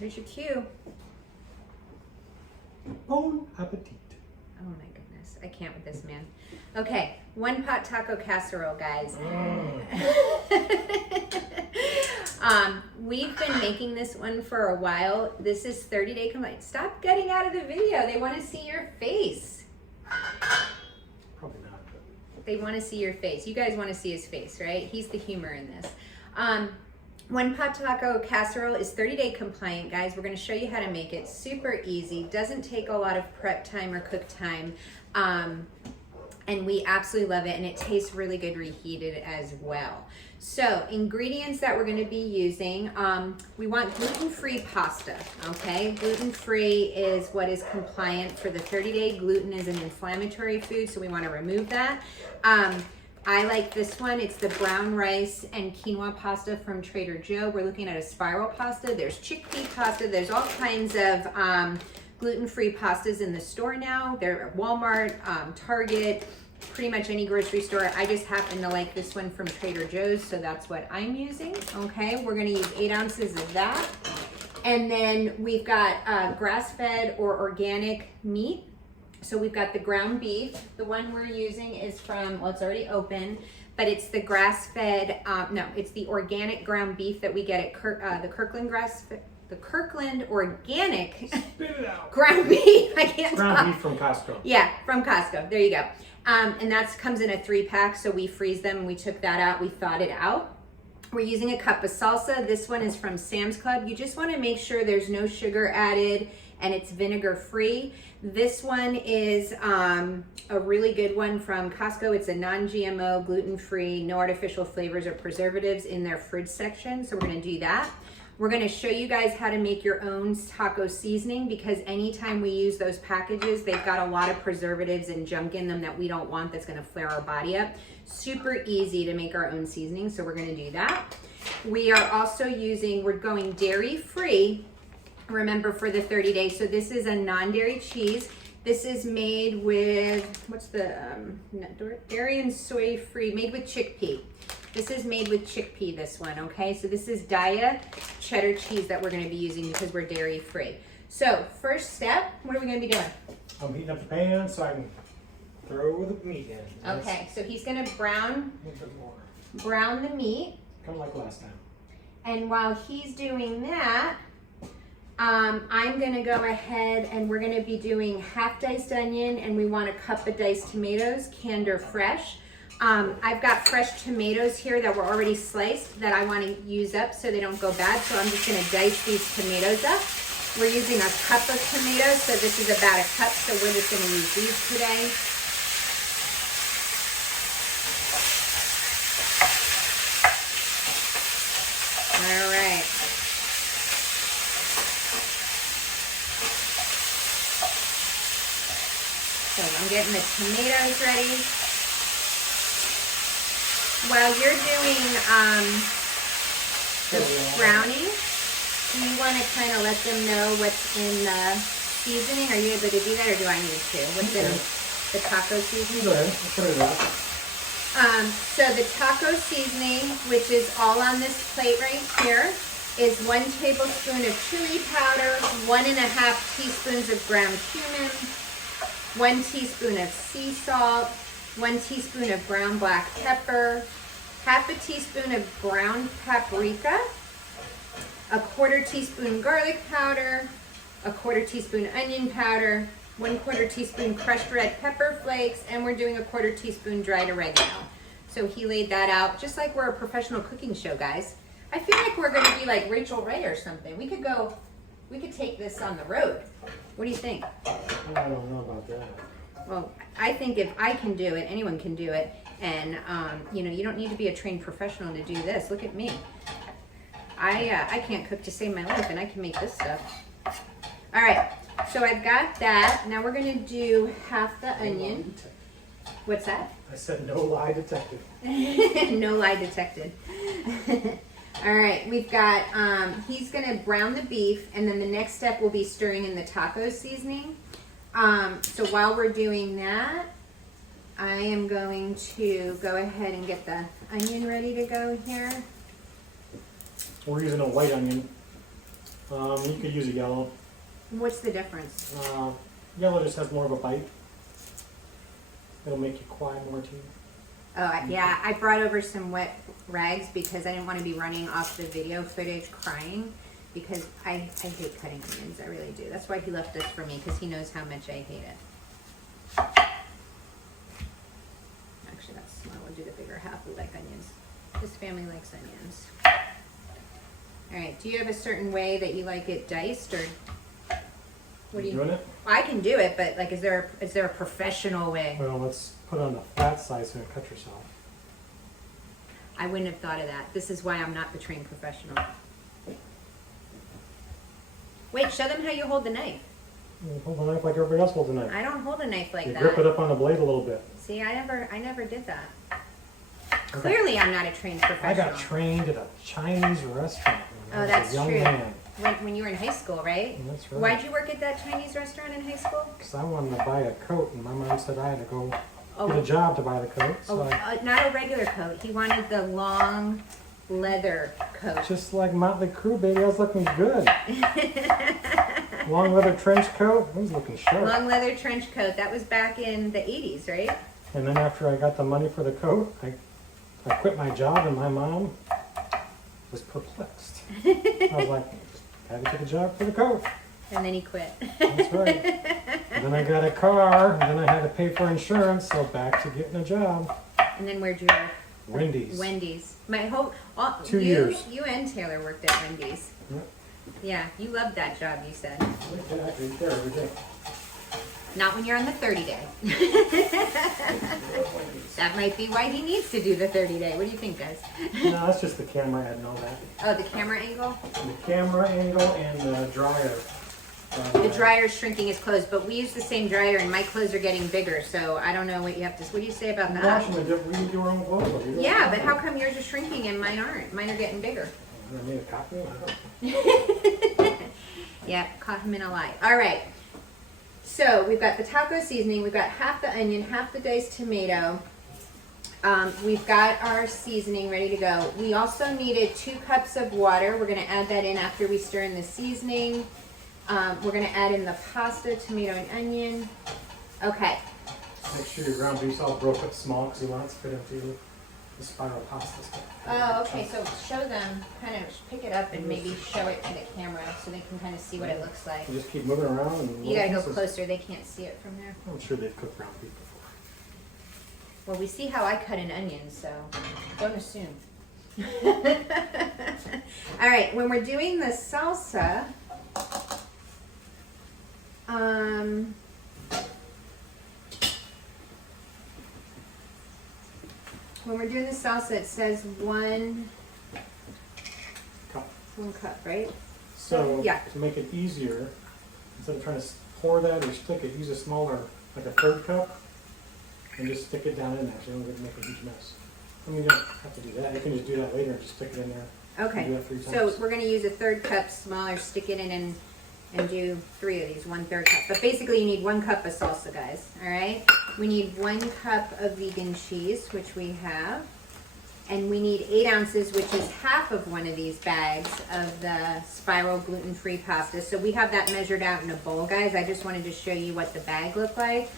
Here's your cue. Bon appetit. Oh my goodness, I can't with this man. Okay, 1 pot taco casserole, guys. We've been making this one for a while. This is 30-day compliant. Stop getting out of the video. They want to see your face. Probably not. But... They want to see your face. You guys want to see his face, right? He's the humor in this. 1 pot taco casserole is 30-day compliant, guys. We're going to show you how to make it. Super easy. Doesn't take a lot of prep time or cook time. And we absolutely love it, and it tastes really good reheated as well. So ingredients that we're going to be using, we want gluten-free pasta, okay? Gluten-free is what is compliant for the 30-day. Gluten is an inflammatory food, so we want to remove that. I like this one. It's the brown rice and quinoa pasta from Trader Joe. We're looking at a spiral pasta. There's chickpea pasta. There's all kinds of gluten-free pastas in the store now. They're at Walmart, Target, pretty much any grocery store. I just happen to like this one from Trader Joe's, so that's what I'm using. Okay, we're gonna use 8 ounces of that. And then we've got grass-fed or organic meat. So we've got the ground beef. The one we're using is from, well, it's already open, but it's the grass-fed, no, it's the organic ground beef that we get at the Kirkland grass-fed. The Kirkland organic Spit it out. ground beef. I can't Ground talk. beef from Costco. Yeah, from Costco. There you go. And that comes in a 3-pack, so we freeze them. We took that out. We thawed it out. We're using a cup of salsa. This one is from Sam's Club. You just want to make sure there's no sugar added and it's vinegar free. This one is a really good one from Costco. It's a non-GMO, gluten-free, no artificial flavors or preservatives in their fridge section. So we're going to do that. We're going to show you guys how to make your own taco seasoning, because anytime we use those packages, they've got a lot of preservatives and junk in them that we don't want, that's going to flare our body up. Super easy to make our own seasoning, so we're going to do that. We are also we're going dairy free, remember, for the 30 days. So this is a non-dairy cheese. This is made with, what's the, dairy and soy free, made with chickpea. This is made with chickpea, this one, okay? So this is Daya cheddar cheese that we're gonna be using because we're dairy free. So first step, what are we gonna be doing? I'm heating up the pan so I can throw the meat in. Okay, so he's gonna brown A little bit more. brown the meat. Kind of like last time. And while he's doing that, I'm gonna go ahead and we're gonna be doing half diced onion, and we want a cup of diced tomatoes, canned or fresh. I've got fresh tomatoes here that were already sliced that I want to use up so they don't go bad. So I'm just going to dice these tomatoes up. We're using a cup of tomatoes, so this is about a cup. So we're just going to use these today. All right. So I'm getting the tomatoes ready. While you're doing the browning, do you want to kind of let them know what's in the seasoning? Are you able to do that, or do I need to? What's in the taco seasoning? Go ahead, I'll put it out. So the taco seasoning, which is all on this plate right here, is 1 tablespoon of chili powder, 1.5 teaspoons of ground cumin, 1 teaspoon of sea salt, 1 teaspoon of ground black pepper, half a teaspoon of ground paprika, a 1/4 teaspoon garlic powder, a 1/4 teaspoon onion powder, 1/4 teaspoon crushed red pepper flakes, and we're doing a 1/4 teaspoon dried oregano. So he laid that out, just like we're a professional cooking show, guys. I feel like we're gonna be like Rachel Ray or something. We could take this on the road. What do you think? I don't know about that. Well, I think if I can do it, anyone can do it. And, you know, you don't need to be a trained professional to do this. Look at me. I can't cook to save my life, and I can make this stuff. All right, so I've got that. Now we're going to do half the onion. What's that? I said no lie detected. No lie detected. All right, we've got, he's going to brown the beef, and then the next step will be stirring in the taco seasoning. So while we're doing that, I am going to go ahead and get the onion ready to go here. We're using a white onion. You could use a yellow. What's the difference? Yellow just has more of a bite. It'll make you quiet more too. Oh, yeah, I brought over some wet rags because I didn't want to be running off the video footage crying because I hate cutting onions, I really do. That's why he left this for me, because he knows how much I hate it. Actually, that's small. We'll do the bigger half. We like onions. This family likes onions. All right, do you have a certain way that you like it diced, or what do you? Doing it? I can do it, but like, is there a professional way? Well, let's put it on the flat side so you don't cut yourself. I wouldn't have thought of that. This is why I'm not the trained professional. Wait, show them how you hold the knife. You hold the knife like everybody else holds a knife. I don't hold a knife like You that. grip it up on the blade a little bit. See, I never did that. Clearly, I'm not a trained I professional. got trained at a Chinese restaurant when I Oh, was that's a young true. man. When you were in high school, right? That's right. Why'd you work at that Chinese restaurant in high school? Because I wanted to buy a coat, and my mom said I had to go Oh. get a job to buy the coat. So Not a regular coat. He wanted the long leather coat. just like Motley Crue, baby, I was looking good. Long leather trench coat, I was looking sharp. Long leather trench coat. That was back in the 80s, right? And then after I got the money for the coat, I quit my job, and my mom was perplexed. I was like, I had to get a job for the coat. And then he quit. That's right. And then I got a car, and then I had to pay for insurance, so back to getting a job. And then where'd you work? Wendy's. Wendy's. My whole 2 years. You and Taylor worked at Wendy's. Yep. Yeah, you loved that job, you said. Right there, every day. Not when you're on the 30 day. That might be why he needs to do the 30 day. What do you think, guys? No, that's just the camera. I had know that. Oh, the camera angle? The camera angle and the dryer. The dryer's shrinking his clothes, but we use the same dryer and my clothes are getting bigger, so I don't know what you have to, what do you say about that? Washing the different, we do our own clothes. Though. Yeah, but how come yours are shrinking and mine aren't? Mine are getting bigger. I made a copy. I don't know. Yeah, caught him in a lie. All right. So we've got the taco seasoning. We've got half the onion, half the diced tomato. We've got our seasoning ready to go. We also needed 2 cups of water. We're going to add that in after we stir in the seasoning. We're going to add in the pasta, tomato, and onion. Okay. Make sure your ground beef's all broke up small because you want it to fit into the spiral pasta stuff. Oh, okay. So show them, kind of pick it up and maybe show it to the camera so they can kind of see what it looks like. You just keep moving around. And You got to go closer. They can't see it from there. I'm sure they've cooked ground beef before. Well, we see how I cut an onion, so don't assume. All right, when we're doing the salsa, it says 1 Cup. cup, right? So Yeah. to make it easier, instead of trying to pour that or stick it, use a smaller, like a 1/3 cup, and just stick it down in there so you don't make a huge mess. I mean, you don't have to do that. You can just do that later and just stick it in there. Okay. Do that 3 times. So we're going to use a 1/3 cup smaller, stick it in and do 3 of these, 1/3 cup. But basically you need 1 cup of salsa, guys. All right. We need 1 cup of vegan cheese, which we have. And we need 8 ounces, which is half of one of these bags of the spiral gluten-free pasta. So we have that measured out in a bowl, guys. I just wanted to show you what the bag looked like.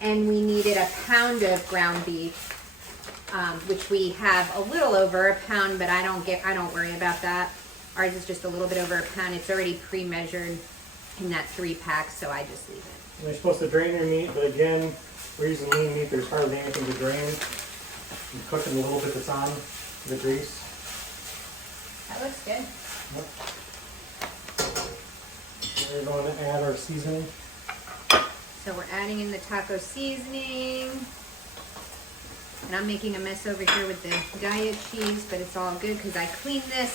And we needed a pound of ground beef, which we have a little over a pound, but I don't worry about that. Ours is just a little bit over a pound. It's already pre-measured in that 3-pack, so I just leave it. And you're supposed to drain your meat, but again, we're using lean meat. There's hardly anything to drain. You cook it a little bit that's on the grease. That looks good. Yep. We're going to add our seasoning. So we're adding in the taco seasoning. And I'm making a mess over here with the diet cheese, but it's all good because I cleaned this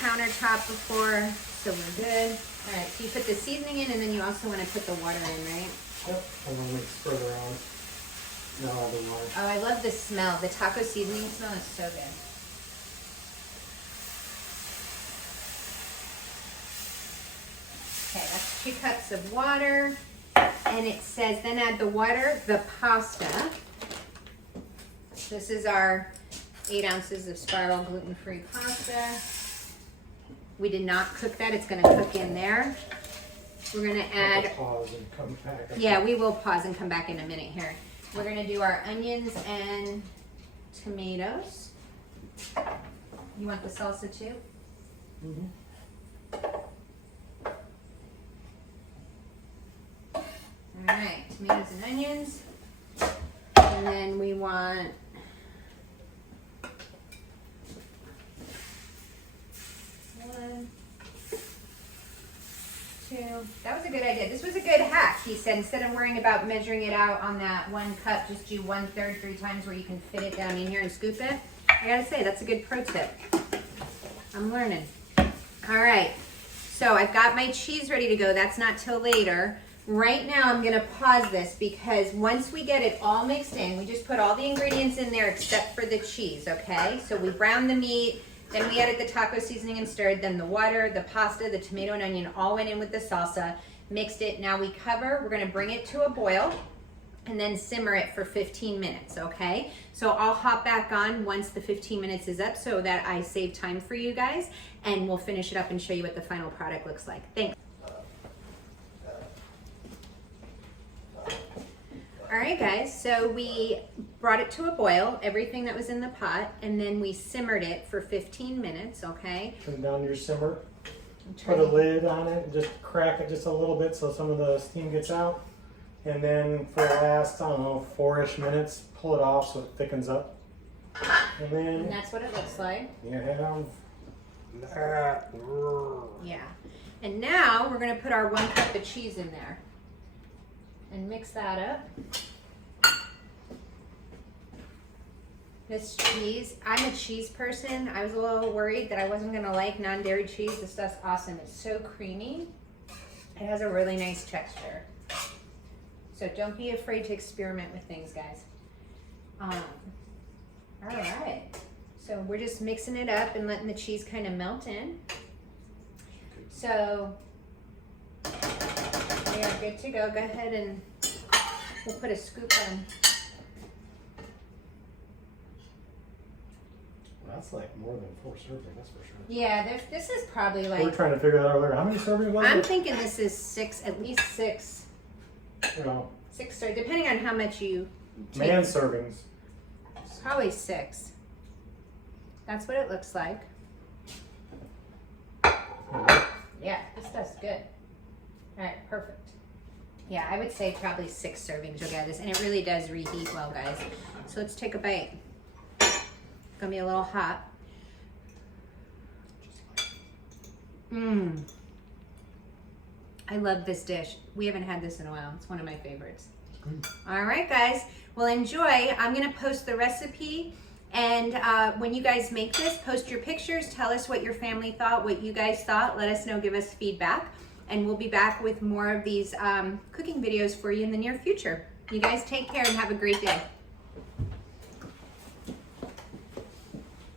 countertop before, so we're good. All right, so you put the seasoning in and then you also want to put the water in, right? Yep. And then mix further on. Now all the water. Oh, I love the smell. The taco seasoning smell is so good. Okay, that's 2 cups of water. And it says, then add the water, the pasta. This is our 8 ounces of spiral gluten-free pasta. We did not cook that. It's gonna cook in there. We're gonna add, Pause and come back. yeah, we will pause and come back in a minute here. We're gonna do our onions and tomatoes. You want the salsa too? Mhm. All right, tomatoes and onions. And then we want one, two. That was a good idea. This was a good hack. He said instead of worrying about measuring it out on that 1 cup, just do 1/3 3 times where you can fit it down in here and scoop it. I gotta say, that's a good pro tip. I'm learning. All right, so I've got my cheese ready to go. That's not till later. Right now, I'm gonna pause this because once we get it all mixed in, we just put all the ingredients in there except for the cheese, okay? So we browned the meat, then we added the taco seasoning and stirred, then the water, the pasta, the tomato and onion all went in with the salsa, mixed it. Now we cover, we're gonna bring it to a boil and then simmer it for 15 minutes, okay? So I'll hop back on once the 15 minutes is up so that I save time for you guys, and we'll finish it up and show you what the final product looks like. Thanks. All right, guys, so we brought it to a boil, everything that was in the pot, and then we simmered it for 15 minutes, okay? Turn down your simmer. Put a lid on it and just crack it just a little bit so some of the steam gets out. And then for the last, I don't know, 4-ish minutes, pull it off so it thickens up. And then And that's what it looks like. you have that. Yeah. And now we're gonna put our 1 cup of cheese in there and mix that up. This cheese, I'm a cheese person. I was a little worried that I wasn't gonna like non-dairy cheese. This stuff's awesome. It's so creamy. It has a really nice texture. So don't be afraid to experiment with things, guys. All right. So we're just mixing it up and letting the cheese kind of melt in. So we are good to go. Go ahead and we'll put a scoop on. That's like more than 4 servings, that's for sure. Yeah, this is probably We're like, trying to figure that out later. How many servings was I'm it? thinking this is 6, at least 6. You know, 6, or depending on how much you take. man servings. Probably 6. That's what it looks like. Yeah, this stuff's good. All right, perfect. Yeah, I would say probably 6 servings you'll get this, and it really does reheat well, guys. So let's take a bite. It's gonna be a little hot. Mmm. I love this dish. We haven't had this in a while. It's one of my favorites. All right, guys. Well, enjoy. I'm gonna post the recipe, and when you guys make this, post your pictures. Tell us what your family thought, what you guys thought. Let us know. Give us feedback, and we'll be back with more of these cooking videos for you in the near future. You guys take care and have a great day.